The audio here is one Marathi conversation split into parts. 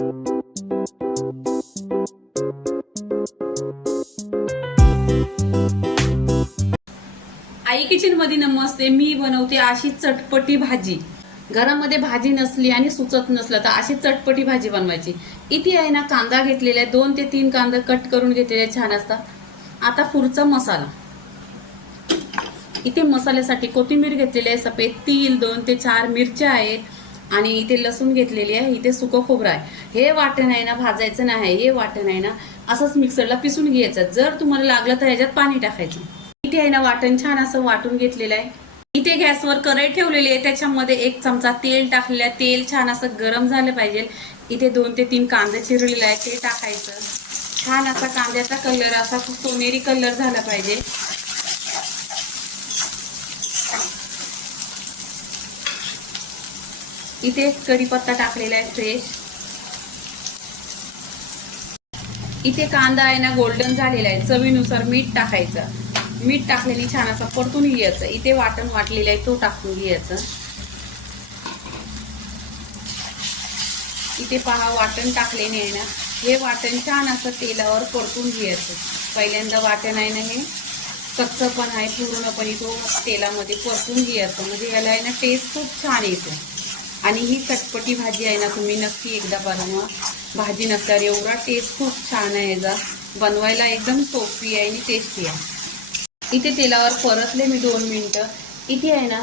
आई किचन मध्ये नमस्ते. मी बनवते अशी चटपटी भाजी. घरामध्ये भाजी नसली आणि सुचत नसलं तर अशी चटपटी भाजी बनवायची. इथे आहे ना कांदा घेतलेला आहे, 2 ते 3 कांदा कट करून घेतलेले छान असतात. आता पुढचा मसाला. इथे मसाल्यासाठी कोथिंबीर घेतलेली आहे, सफेद तीळ 2 ते 4 मिरच्या आहेत आणि इथे लसूण घेतलेली आहे. इथे सुकं खोबरं आहे. हे वाटण आहे ना भाजायचं नाही, हे वाटण आहे ना असंच मिक्सरला पिसून घ्यायचं. जर तुम्हाला लागलं तर ह्याच्यात पाणी टाकायचं. इथे आहे ना वाटण छान असं वाटून घेतलेलं आहे. इथे गॅसवर कढई ठेवलेली आहे, त्याच्यामध्ये 1 चमचा तेल टाकलेलं आहे. तेल छान असं गरम झालं पाहिजे. इथे 2 ते 3 कांदे चिरलेले आहे, ते टाकायचं. छान असा कांद्याचा कलर असा सोनेरी कलर झाला पाहिजे. इथे कढीपत्ता टाकलेला आहे फ्रेश. इथे कांदा आहे ना गोल्डन झालेला आहे. चवीनुसार मीठ टाकायचं. मीठ टाकल्याने छान असं परतून घ्यायचं. इथे वाटण वाटलेलं आहे तो टाकून घ्यायचं. इथे पहा वाटण टाकल्याने आहे ना हे वाटण छान असं तेलावर परतून घ्यायचं. पहिल्यांदा वाटण आहे ना हे कच्चं पण आहे, पूर्णपणे तो तेलामध्ये परतून घ्यायचं. म्हणजे याला आहे ना टेस्ट खूप छान येतो. आणि ही चटपटी भाजी आहे ना तुम्ही नक्की एकदा बनवा. भाजी नसल्यावर एवढा टेस्ट खूप छान आहे याचा. बनवायला एकदम सोपी आहे आणि टेस्टी आहे. इथे तेलावर परतले मी 2 मिनिटं. इथे आहे ना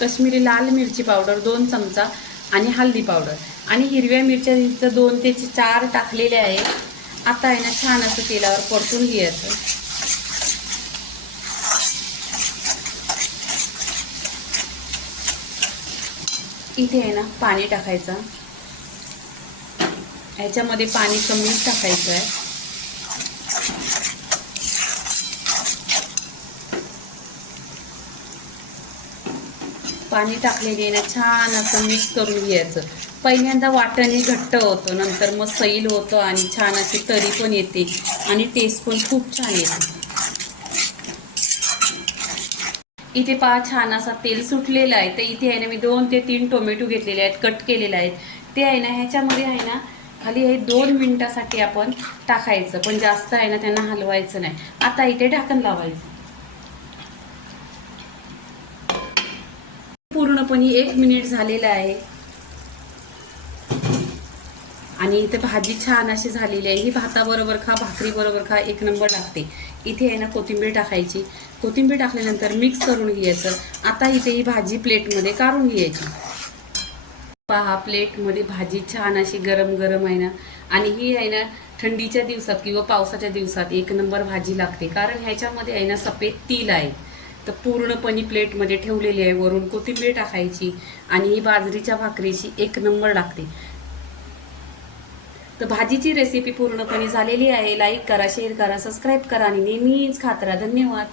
काश्मीरी लाल मिरची पावडर 2 चमचा आणि हळदी पावडर आणि हिरव्या मिरच्या इथं 2 ते 4 टाकलेल्या आहे. आता आहे ना छान असं तेलावर परतून घ्यायचं. इथे आहे ना पाणी टाकायचं. ह्याच्यामध्ये पाणी कमीच टाकायचं आहे. पाणी टाकलेले ना छान असं मिक्स करून घ्यायचं. पहिल्यांदा वाटणे घट्ट होतं, नंतर मग सैल होतं आणि छान अशी तरी पण येते आणि टेस्ट पण खूप छान येते. इथे पहा छान असा तेल सुटलेला आहे. तर इथे आहे ना मी 2 ते 3 टोमॅटो घेतलेले आहेत, कट केलेले आहेत. ते आहे ना ह्याच्यामध्ये आहे ना खाली हे 2 मिनिटासाठी आपण टाकायचं, पण जास्त आहे ना त्यांना हलवायचं नाही. आता इथे ढाकण लावायचं. पूर्णपणे 1 मिनिट झालेला आहे आणि इथे भाजी छान अशी झालेली आहे. ही भाताबरोबर खा, भाकरी बरोबर खा, 1 नंबर लागते. इथे आहे ना कोथिंबीर टाकायची. कोथिंबीर टाकल्यानंतर मिक्स करून घ्यायचं. आता इथे ही भाजी प्लेटमध्ये काढून घ्यायची. पहा प्लेटमध्ये भाजी छान अशी गरम गरम आहे ना. आणि ही आहे ना थंडीच्या दिवसात किंवा पावसाच्या दिवसात 1 नंबर भाजी लागते, कारण ह्याच्यामध्ये आहे ना सफेद तीळ आहे. तर पूर्णपणे प्लेटमध्ये ठेवलेली आहे. वरून कोथिंबीर टाकायची आणि ही बाजरीच्या भाकरीची 1 नंबर लागते. तर भाजीची रेसिपी पूर्णपणे झालेली आहे. लाईक करा, शेअर करा, सबस्क्राईब करा आणि नेहमीच खात राहा. धन्यवाद.